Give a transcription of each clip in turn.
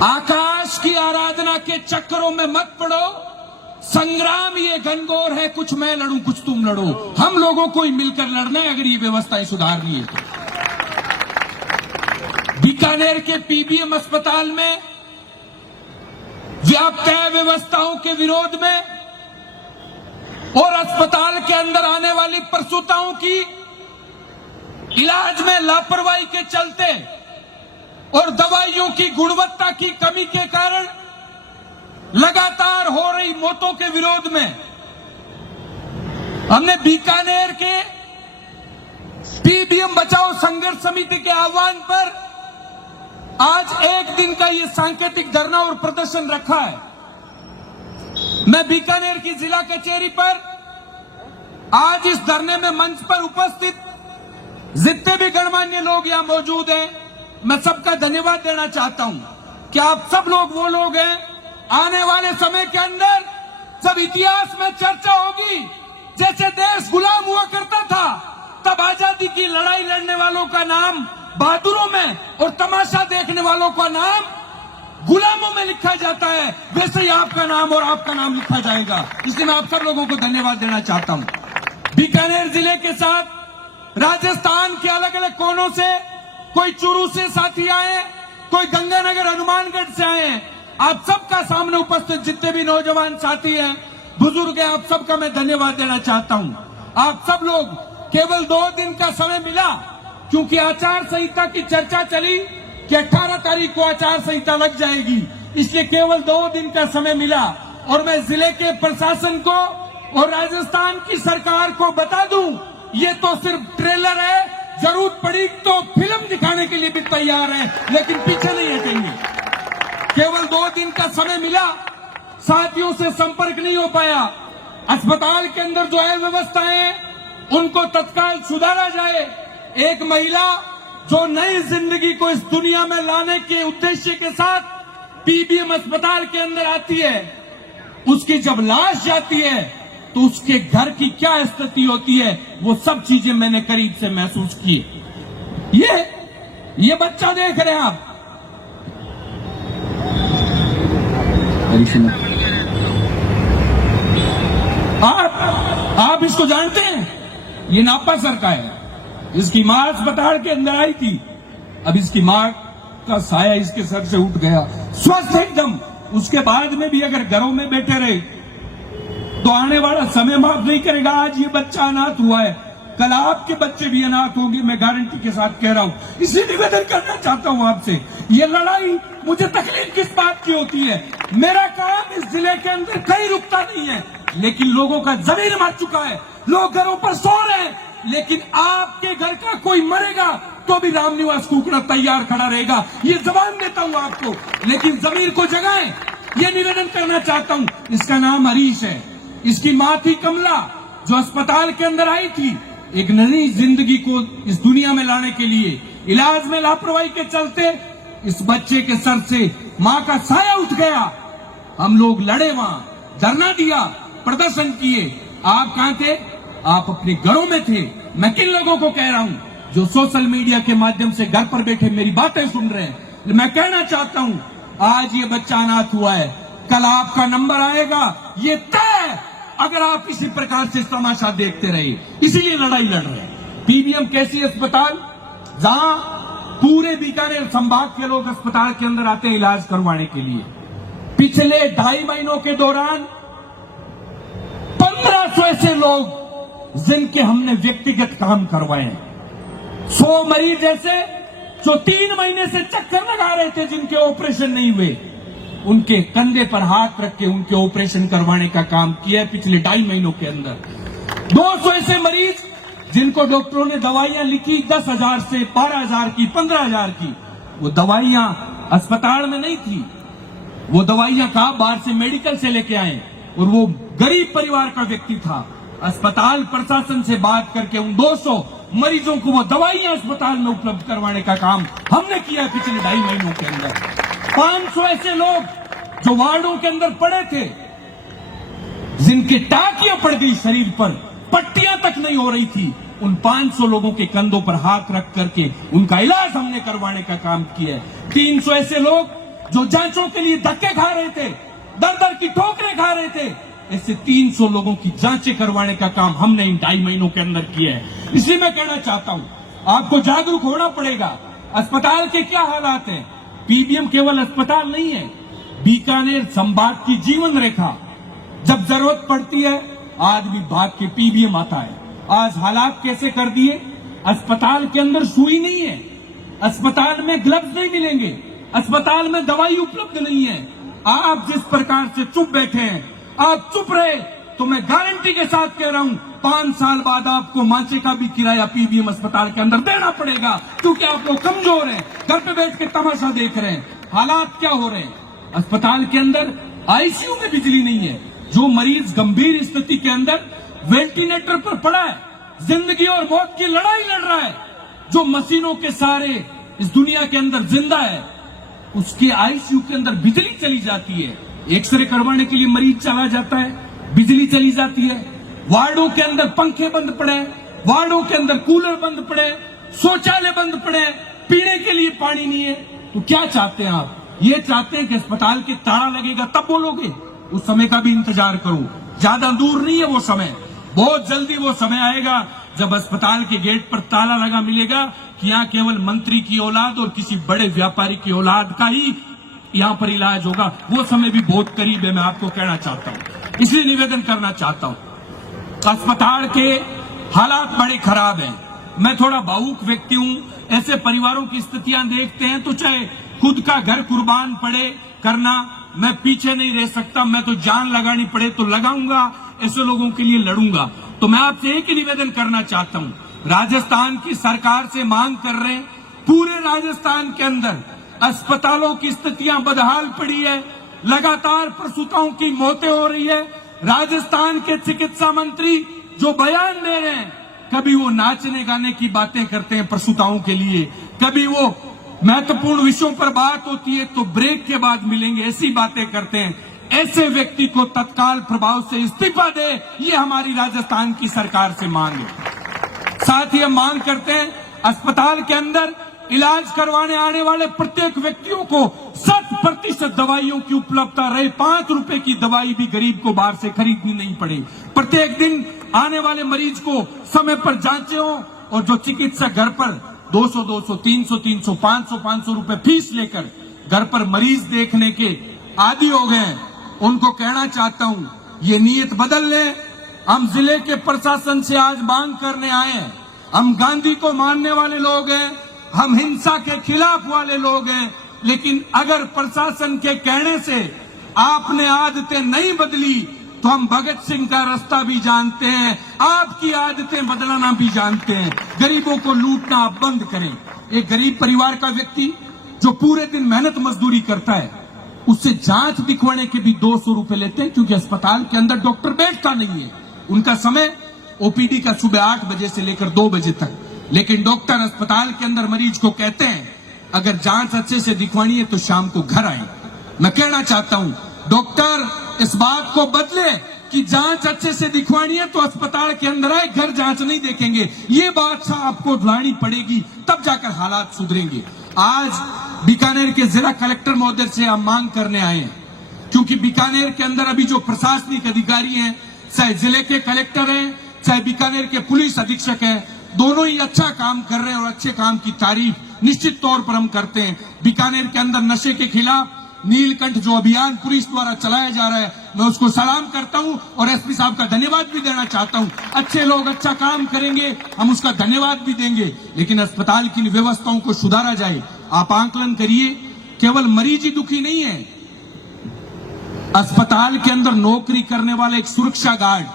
आकाश की आराधना के चक्करों में मत पड़ो। संग्राम ये घनघोर है, कुछ मैं लड़ूं कुछ तुम लड़ो। हम लोगों को ही मिलकर लड़ना है अगर ये व्यवस्थाएं सुधारनी है तो। बीकानेर के पीबीएम अस्पताल में व्याप्त व्यवस्थाओं के विरोध में और अस्पताल के अंदर आने वाली प्रसूताओं की इलाज में लापरवाही के चलते और दवाइयों की गुणवत्ता की कमी के कारण लगातार हो रही मौतों के विरोध में हमने बीकानेर के पीबीएम बचाओ संघर्ष समिति के आह्वान पर आज एक दिन का ये सांकेतिक धरना और प्रदर्शन रखा है। मैं बीकानेर की जिला कचहरी पर आज इस धरने में मंच पर उपस्थित जितने भी गणमान्य लोग यहां मौजूद हैं, मैं सबका धन्यवाद देना चाहता हूं कि आप सब लोग वो लोग हैं, आने वाले समय के अंदर जब इतिहास में चर्चा होगी, जैसे देश गुलाम हुआ करता था तब आजादी की लड़ाई लड़ने वालों का नाम बहादुरों में और तमाशा देखने वालों का नाम गुलामों में लिखा जाता है, वैसे ही आपका नाम और आपका नाम लिखा जाएगा। इसलिए मैं आप सब लोगों को धन्यवाद देना चाहता हूं। बीकानेर जिले के साथ राजस्थान के अलग अलग कोनों से कोई चूरू से साथी आए, कोई गंगानगर हनुमानगढ़ से आए। आप सबका सामने उपस्थित जितने भी नौजवान साथी हैं, बुजुर्ग हैं, आप सबका मैं धन्यवाद देना चाहता हूं। आप सब लोग केवल 2 दिन का समय मिला, क्योंकि आचार संहिता की चर्चा चली कि 18 तारीख को आचार संहिता लग जाएगी, इसलिए केवल 2 दिन का समय मिला। और मैं जिले के प्रशासन को और राजस्थान की सरकार को बता दूं, ये तो सिर्फ ट्रेलर है, जरूरत पड़ी तो फिल्म दिखाने के लिए भी तैयार है, लेकिन पीछे नहीं हटेंगे। केवल 2 दिन का समय मिला, साथियों से संपर्क नहीं हो पाया। अस्पताल के अंदर जो अव्यवस्थाएं हैं उनको तत्काल सुधारा जाए। एक महिला जो नई जिंदगी को इस दुनिया में लाने के उद्देश्य के साथ पीबीएम अस्पताल के अंदर आती है, उसकी जब लाश जाती है तो उसके घर की क्या स्थिति होती है, वो सब चीजें मैंने करीब से महसूस की। ये बच्चा देख रहे हैं आप इसको जानते हैं? ये नापा सर का है। इसकी मां अस्पताल के अंदर आई थी, अब इसकी मां का साया इसके सर से उठ गया, स्वस्थ एकदम। उसके बाद में भी अगर घरों में बैठे रहे तो आने वाला समय माफ नहीं करेगा। आज ये बच्चा अनाथ हुआ है, कल आपके बच्चे भी अनाथ होंगे, मैं गारंटी के साथ कह रहा हूं। इसलिए निवेदन करना चाहता हूं आपसे, ये लड़ाई मुझे तकलीफ किस बात की होती है? मेरा काम इस जिले के अंदर कहीं रुकता नहीं है, लेकिन लोगों का जमीन मर चुका है, लोग घरों पर सो रहे हैं, लेकिन आपके घर का कोई मरेगा तो भी रामनिवास कूकड़ा तैयार खड़ा रहेगा। ये जबान देता हूं आपको, लेकिन जमीर को जगाएं, ये निवेदन करना चाहता हूं। इसका नाम हरीश है, इसकी मां थी कमला, जो अस्पताल के अंदर आई थी एक नई जिंदगी को इस दुनिया में लाने के लिए। इलाज में लापरवाही के चलते इस बच्चे के सर से मां का साया उठ गया। हम लोग लड़े, वहां धरना दिया, प्रदर्शन किए। आप कहां थे? आप अपने घरों में थे। मैं किन लोगों को कह रहा हूं जो सोशल मीडिया के माध्यम से घर पर बैठे मेरी बातें सुन रहे हैं? मैं कहना चाहता हूं, आज ये बच्चा अनाथ हुआ है, कल आपका नंबर आएगा, ये तय, अगर आप इसी प्रकार से तमाशा देखते रहे। इसीलिए लड़ाई लड़ रहे हैं। पीबीएम कैसी अस्पताल, जहां पूरे बीकानेर संभाग के लोग अस्पताल के अंदर आते हैं इलाज करवाने के लिए। पिछले 2.5 महीनों के दौरान 1500 ऐसे लोग जिनके हमने व्यक्तिगत काम करवाए हैं। 100 मरीज ऐसे जो 3 महीने से चक्कर लगा रहे थे, जिनके ऑपरेशन नहीं हुए, उनके कंधे पर हाथ रख के उनके ऑपरेशन करवाने का काम किया है पिछले 2.5 महीनों के अंदर। 200 ऐसे मरीज जिनको डॉक्टरों ने दवाइयां लिखी 10,000 से 12,000 की, 15,000 की, वो दवाइयां अस्पताल में नहीं थी। वो दवाइयां कहा बाहर से मेडिकल से लेके आए, और वो गरीब परिवार का व्यक्ति था। अस्पताल प्रशासन से बात करके उन 200 मरीजों को वो दवाइयां अस्पताल में उपलब्ध करवाने का काम हमने किया पिछले 2.5 महीनों के अंदर। 500 ऐसे लोग जो वार्डों के अंदर पड़े थे, जिनके टाकियां पड़ गई शरीर पर, पट्टियां तक नहीं हो रही थी, उन 500 लोगों के कंधों पर हाथ रख करके उनका इलाज हमने करवाने का काम किया है। 300 ऐसे लोग जो जांचों के लिए धक्के खा रहे थे, दर दर की ठोकरें खा रहे थे, ऐसे 300 लोगों की जांचें करवाने का काम हमने इन 2.5 महीनों के अंदर किया है। इसलिए मैं कहना चाहता हूं, आपको जागरूक होना पड़ेगा। अस्पताल के क्या हालात हैं? पीबीएम केवल अस्पताल नहीं है, बीकानेर संभाग की जीवन रेखा। जब जरूरत पड़ती है आदमी भाग के पीबीएम आता है। आज हालात कैसे कर दिए? अस्पताल के अंदर सुई नहीं है, अस्पताल में ग्लव्स नहीं मिलेंगे, अस्पताल में दवाई उपलब्ध नहीं है। आप जिस प्रकार से चुप बैठे हैं, आप चुप रहे तो मैं गारंटी के साथ कह रहा हूं 5 साल बाद आपको मांचे का भी किराया पीबीएम अस्पताल के अंदर देना पड़ेगा, क्योंकि आप लोग कमजोर हैं, घर पे बैठ के तमाशा देख रहे हैं। हालात क्या हो रहे हैं? अस्पताल के अंदर आईसीयू में बिजली नहीं है। जो मरीज गंभीर स्थिति के अंदर वेंटिलेटर पर पड़ा है, जिंदगी और मौत की लड़ाई लड़ रहा है, जो मशीनों के सहारे इस दुनिया के अंदर जिंदा है, उसके आईसीयू के अंदर बिजली चली जाती है। एक्सरे करवाने के लिए मरीज चला जाता है, बिजली चली जाती है। वार्डों के अंदर पंखे बंद पड़े, वार्डों के अंदर कूलर बंद पड़े, शौचालय बंद पड़े, पीने के लिए पानी नहीं है। तो क्या चाहते हैं आप? ये चाहते हैं कि अस्पताल के ताला लगेगा तब बोलोगे? उस समय का भी इंतजार करो, ज्यादा दूर नहीं है वो समय, बहुत जल्दी वो समय आएगा जब अस्पताल के गेट पर ताला लगा मिलेगा कि यहाँ केवल मंत्री की औलाद और किसी बड़े व्यापारी की औलाद का ही यहाँ पर इलाज होगा। वो समय भी बहुत करीब है, मैं आपको कहना चाहता हूँ। इसलिए निवेदन करना चाहता हूँ, अस्पताल के हालात बड़े खराब हैं। मैं थोड़ा भावुक व्यक्ति हूँ, ऐसे परिवारों की स्थितियां देखते हैं तो चाहे खुद का घर कुर्बान पड़े करना, मैं पीछे नहीं रह सकता। मैं तो जान लगानी पड़े तो लगाऊंगा, ऐसे लोगों के लिए लड़ूंगा। तो मैं आपसे एक ही निवेदन करना चाहता हूँ, राजस्थान की सरकार से मांग कर रहे हैं, पूरे राजस्थान के अंदर अस्पतालों की स्थितियां बदहाल पड़ी है, लगातार प्रसूताओं की मौतें हो रही है। राजस्थान के चिकित्सा मंत्री जो बयान दे रहे हैं, कभी वो नाचने गाने की बातें करते हैं प्रसूताओं के लिए, कभी वो महत्वपूर्ण विषयों पर बात होती है तो ब्रेक के बाद मिलेंगे ऐसी बातें करते हैं। ऐसे व्यक्ति को तत्काल प्रभाव से इस्तीफा दे, ये हमारी राजस्थान की सरकार से मांग है। साथ ही हम मांग करते हैं, अस्पताल के अंदर इलाज करवाने आने वाले प्रत्येक व्यक्तियों को 100% दवाइयों की उपलब्धता रहे। 5 रुपए की दवाई भी गरीब को बाहर से खरीदनी नहीं पड़े। प्रत्येक दिन आने वाले मरीज को समय पर जांचें हो, और जो चिकित्सक घर पर 200, 300, 500 रुपए फीस लेकर घर पर मरीज देखने के आदी हो गए, उनको कहना चाहता हूं, ये नीयत बदल ले। हम जिले के प्रशासन से आज मांग करने आए हैं, हम गांधी को मानने वाले लोग हैं, हम हिंसा के खिलाफ वाले लोग हैं, लेकिन अगर प्रशासन के कहने से आपने आदतें नहीं बदली तो हम भगत सिंह का रास्ता भी जानते हैं, आपकी आदतें बदलना भी जानते हैं। गरीबों को लूटना आप बंद करें। एक गरीब परिवार का व्यक्ति जो पूरे दिन मेहनत मजदूरी करता है, उससे जांच दिखवाने के भी 200 रुपए लेते हैं, क्योंकि अस्पताल के अंदर डॉक्टर बैठता नहीं है। उनका समय ओपीडी का सुबह 8 बजे से लेकर 2 बजे तक, लेकिन डॉक्टर अस्पताल के अंदर मरीज को कहते हैं अगर जांच अच्छे से दिखवानी है तो शाम को घर आए। मैं कहना चाहता हूं, डॉक्टर इस बात को बदले कि जांच अच्छे से दिखवानी है तो अस्पताल के अंदर आए, घर जांच नहीं देखेंगे। ये बात आपको लानी पड़ेगी, तब जाकर हालात सुधरेंगे। आज बीकानेर के जिला कलेक्टर महोदय से हम मांग करने आए हैं, क्योंकि बीकानेर के अंदर अभी जो प्रशासनिक अधिकारी हैं, चाहे जिले के कलेक्टर हैं, चाहे बीकानेर के पुलिस अधीक्षक हैं, दोनों ही अच्छा काम कर रहे हैं और अच्छे काम की तारीफ निश्चित तौर पर हम करते हैं। बीकानेर के अंदर नशे के खिलाफ नीलकंठ जो अभियान पुलिस द्वारा चलाया जा रहा है, मैं उसको सलाम करता हूं और एसपी साहब का धन्यवाद भी देना चाहता हूं। अच्छे लोग अच्छा काम करेंगे, हम उसका धन्यवाद भी देंगे, लेकिन अस्पताल की व्यवस्थाओं को सुधारा जाए। आप आंकलन करिए, केवल मरीज ही दुखी नहीं है, अस्पताल के अंदर नौकरी करने वाला एक सुरक्षा गार्ड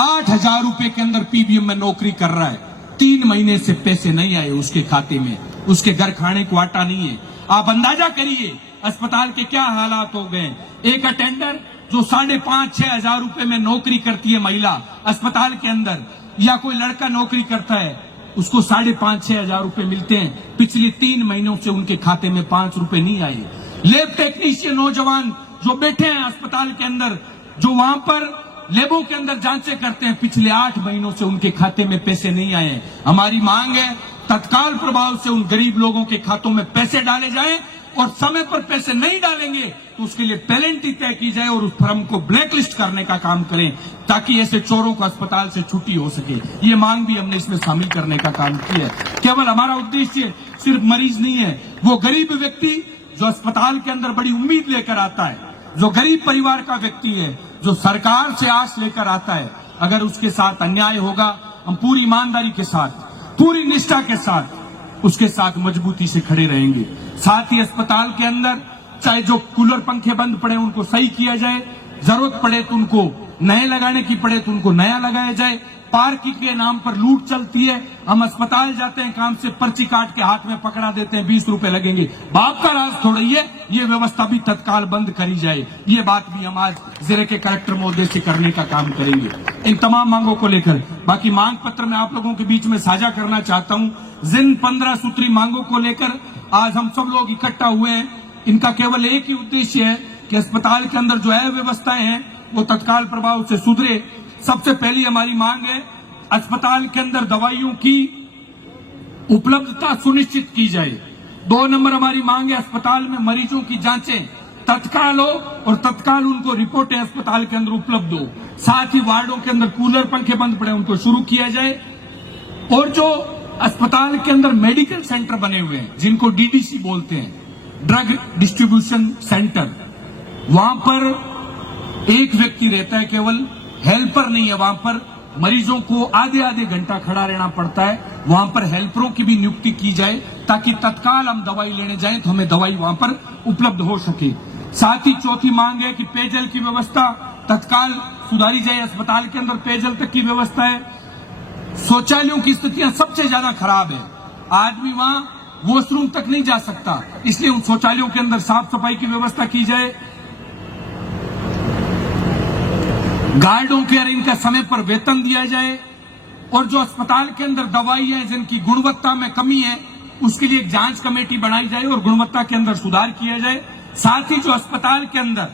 8,000 रुपए के अंदर पीबीएम में नौकरी कर रहा है। 3 महीने से पैसे नहीं आए उसके खाते में, उसके घर खाने को आटा नहीं है। आप अंदाजा करिए अस्पताल के क्या हालात हो गए। एक अटेंडर जो 5,500-6 हजार रुपए में नौकरी करती है महिला अस्पताल के अंदर, या कोई लड़का नौकरी करता है, उसको 5,500-6 हजार रुपए मिलते हैं। पिछले 3 महीनों से उनके खाते में 5 रुपए नहीं आए। लैब टेक्नीशियन नौजवान जो बैठे हैं अस्पताल के अंदर, जो वहां पर लैबों के अंदर जांचें करते हैं, पिछले 8 महीनों से उनके खाते में पैसे नहीं आए। हमारी मांग है तत्काल प्रभाव से उन गरीब लोगों के खातों में पैसे डाले जाएं, और समय पर पैसे नहीं डालेंगे तो उसके लिए पेनल्टी तय की जाए और उस फर्म को ब्लैकलिस्ट करने का काम करें, ताकि ऐसे चोरों को अस्पताल से छुट्टी हो सके। ये मांग भी हमने इसमें शामिल करने का काम किया है। केवल हमारा उद्देश्य सिर्फ मरीज नहीं है, वो गरीब व्यक्ति जो अस्पताल के अंदर बड़ी उम्मीद लेकर आता है, जो गरीब परिवार का व्यक्ति है, जो सरकार से आस लेकर आता है, अगर उसके साथ अन्याय होगा, हम पूरी ईमानदारी के साथ, पूरी निष्ठा के साथ उसके साथ मजबूती से खड़े रहेंगे। साथ ही अस्पताल के अंदर चाहे जो कूलर पंखे बंद पड़े उनको सही किया जाए, जरूरत पड़े तो उनको नए लगाने की पड़े तो उनको नया लगाया जाए। पार्किंग के नाम पर लूट चलती है, हम अस्पताल जाते हैं, काम से पर्ची काट के हाथ में पकड़ा देते हैं, 20 रुपए लगेंगे, बाप का राज थोड़ा ये व्यवस्था भी तत्काल बंद करी जाए। ये बात भी हम आज जिले के कलेक्टर महोदय से करने का काम करेंगे। इन तमाम मांगों को लेकर बाकी मांग पत्र में आप लोगों के बीच में साझा करना चाहता हूं। जिन 15 सूत्री मांगों को लेकर आज हम सब लोग इकट्ठा हुए हैं, इनका केवल एक ही उद्देश्य है कि अस्पताल के अंदर जो अव्यवस्थाएं हैं वो तत्काल प्रभाव से सुधरे। सबसे पहली हमारी मांग है, अस्पताल के अंदर दवाइयों की उपलब्धता सुनिश्चित की जाए। 2 नंबर हमारी मांग है, अस्पताल में मरीजों की जांचें तत्काल हो और तत्काल उनको रिपोर्टें अस्पताल के अंदर उपलब्ध हो। साथ ही वार्डों के अंदर कूलर पंखे बंद पड़े उनको शुरू किया जाए। और जो अस्पताल के अंदर मेडिकल सेंटर बने हुए हैं, जिनको डीडीसी बोलते हैं, ड्रग डिस्ट्रीब्यूशन सेंटर, वहां पर एक व्यक्ति रहता है, केवल हेल्पर नहीं है, वहां पर मरीजों को आधे घंटा खड़ा रहना पड़ता है। वहां पर हेल्परों की भी नियुक्ति की जाए, ताकि तत्काल हम दवाई लेने जाएं तो हमें दवाई वहां पर उपलब्ध हो सके। साथ ही चौथी मांग है कि पेयजल की व्यवस्था तत्काल सुधारी जाए। अस्पताल के अंदर पेयजल तक की व्यवस्था है, शौचालयों की स्थितियां सबसे ज्यादा खराब है, आदमी वहां वॉशरूम तक नहीं जा सकता, इसलिए उन शौचालयों के अंदर साफ सफाई की व्यवस्था की जाए। गार्डों के इनका समय पर वेतन दिया जाए और जो अस्पताल के अंदर दवाइयां हैं जिनकी गुणवत्ता में कमी है, उसके लिए एक जांच कमेटी बनाई जाए और गुणवत्ता के अंदर सुधार किया जाए। साथ ही जो अस्पताल के अंदर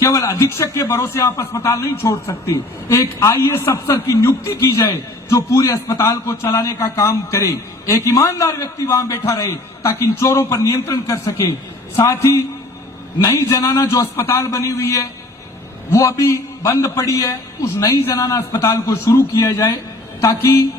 केवल अधीक्षक के भरोसे आप अस्पताल नहीं छोड़ सकते, एक आईएएस अफसर की नियुक्ति की जाए जो पूरे अस्पताल को चलाने का काम करे। एक ईमानदार व्यक्ति वहां बैठा रहे ताकि इन चोरों पर नियंत्रण कर सके। साथ ही नई जनाना जो अस्पताल बनी हुई है वो अभी बंद पड़ी है, उस नई जनाना अस्पताल को शुरू किया जाए, ताकि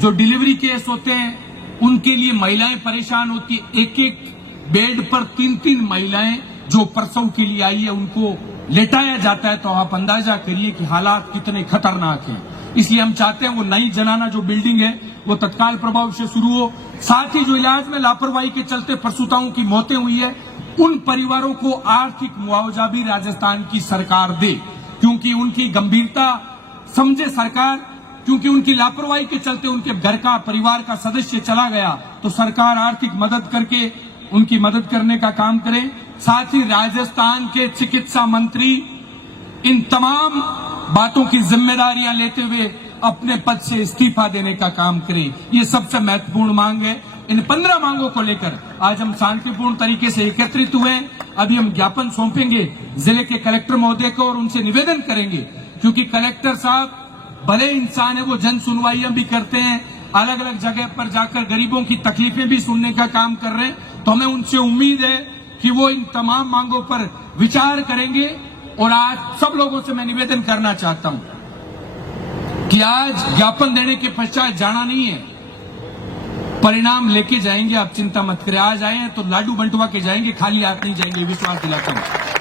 जो डिलीवरी केस होते हैं उनके लिए महिलाएं परेशान होती है। एक बेड पर 3 महिलाएं जो प्रसव के लिए आई है उनको लेटाया जाता है, तो आप अंदाजा करिए कि हालात कितने खतरनाक हैं। इसलिए हम चाहते हैं वो नई जनाना जो बिल्डिंग है वो तत्काल प्रभाव से शुरू हो। साथ ही जो इलाज में लापरवाही के चलते प्रसूताओं की मौतें हुई है, उन परिवारों को आर्थिक मुआवजा भी राजस्थान की सरकार दे, क्योंकि उनकी गंभीरता समझे सरकार, क्योंकि उनकी लापरवाही के चलते उनके घर का परिवार का सदस्य चला गया, तो सरकार आर्थिक मदद करके उनकी मदद करने का काम करे। साथ ही राजस्थान के चिकित्सा मंत्री इन तमाम बातों की जिम्मेदारियां लेते हुए अपने पद से इस्तीफा देने का काम करें। ये सबसे महत्वपूर्ण मांग है। इन 15 मांगों को लेकर आज हम शांतिपूर्ण तरीके से एकत्रित हुए। अभी हम ज्ञापन सौंपेंगे जिले के कलेक्टर महोदय को और उनसे निवेदन करेंगे, क्योंकि कलेक्टर साहब भले इंसान है, वो जन सुनवाइयां भी करते हैं, अलग अलग जगह पर जाकर गरीबों की तकलीफें भी सुनने का काम कर रहे हैं। तो हमें उनसे उम्मीद है कि वो इन तमाम मांगों पर विचार करेंगे। और आज सब लोगों से मैं निवेदन करना चाहता हूं कि आज ज्ञापन देने के पश्चात जाना नहीं है, परिणाम लेके जाएंगे, आप चिंता मत करें। आज आए हैं तो लाडू बंटवा के जाएंगे, खाली हाथ नहीं जाएंगे, विश्वास दिलाता हूं।